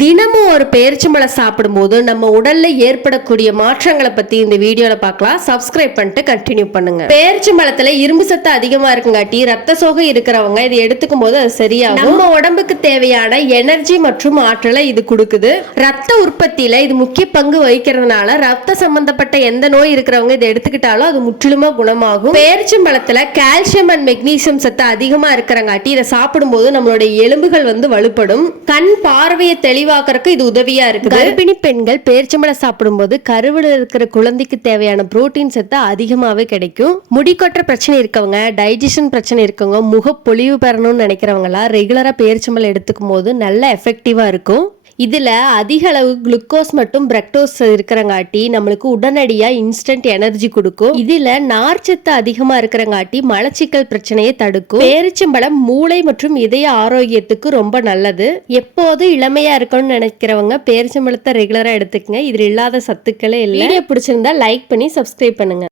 தினமும் ஒரு பேரிச்சம்பழம் சாப்பிடும்போது நம்ம உடல்ல ஏற்படக்கூடிய மாற்றங்களை பத்தி இந்த வீடியோல பார்க்கலாம். சப்ஸ்கிரைப் பண்ணிட்டு கண்டினியூ பண்ணுங்க. பேரிச்சம்பழத்துல இரும்பு சத்து அதிகமா இருக்குங்காட்டி ரத்த சோகை இருக்கிறவங்க இதை எடுத்துக்கும் போது அது சரியாகும். நம்ம உடம்புக்கு தேவையான எனர்ஜி மற்றும் ஆற்றலை இது கொடுக்குது. ரத்த உற்பத்தியில இது முக்கிய பங்கு வகிக்கிறதுனால ரத்த சம்பந்தப்பட்ட எந்த நோய் இருக்கிறவங்க இதை எடுத்துக்கிட்டாலும் அது முற்றிலுமா குணமாகும். பேரிச்சம்பழத்துல கால்சியம் அண்ட் மெக்னீசியம் சத்து அதிகமா இருக்கிறங்காட்டி இதை சாப்பிடும்போது நம்மளுடைய எலும்புகள் வலுப்படும். கண் பார்வையை தெளிவாக்குறதுக்கு இது உதவியா இருக்கு. கர்ப்பிணி பெண்கள் பேரிச்சம்பழம் சாப்பிடும்போது கருவில இருக்கிற குழந்தைக்கு தேவையான புரோட்டீன் சத்து அதிகமாவே கிடைக்கும். முடிக்கொற்ற பிரச்சனை இருக்கவங்க, டைஜஷன் பிரச்சனை இருக்கவங்க, முக பொலிவு பெறணும்னு நினைக்கிறவங்க எல்லாம் ரெகுலரா பேரிச்சம்பழம் எடுத்துக்கும் போது நல்ல எஃபெக்டிவா இருக்கும். இதில் அதிக அளவு குளுக்கோஸ் மற்றும் பிரக்டோஸ் இருக்கிறங்காட்டி நம்மளுக்கு உடனடியாக இன்ஸ்டன்ட் எனர்ஜி கொடுக்கும். இதில் நார்ச்சத்து அதிகமாக இருக்கிறங்காட்டி மலச்சிக்கல் பிரச்சனையை தடுக்கும். பேரிச்சம்பழம் மூளை மற்றும் இதய ஆரோக்கியத்துக்கு ரொம்ப நல்லது. எப்போது இளமையா இருக்கணும்னு நினைக்கிறவங்க பேரிச்சம்பழத்தை ரெகுலரா எடுத்துக்கங்க. இதில் இல்லாத சத்துக்களே இல்லை. வீடியோ பிடிச்சிருந்தா லைக் பண்ணி சப்ஸ்கிரைப் பண்ணுங்க.